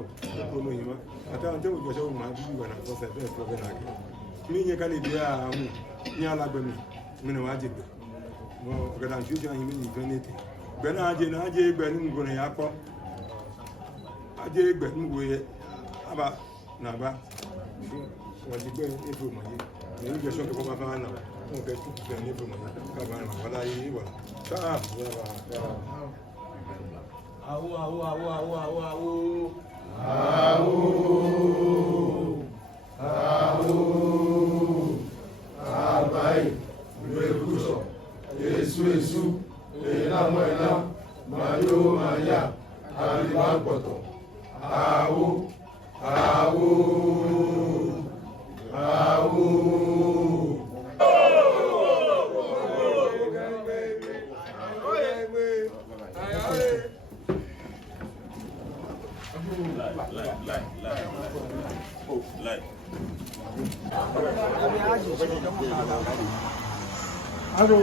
no promo hima ata ante wo jo ma bi wa na so se be problem age mi nye kale bia hu ni ala gbe mi na wa je gbe mo ga dan future himi ni infinity gbe na aje gbe ni ngo na ya ko aje gbe ni wo ye aba na ba wa di gbe ni fo mo ye ni je so ko ba fa na mo be tu gbe ni fo mo ka ba na wala yi wa ta Awo. Abai, Mekuso, Yesu, Ela, Mayo, Maya, Alibapoto. Awo. Ago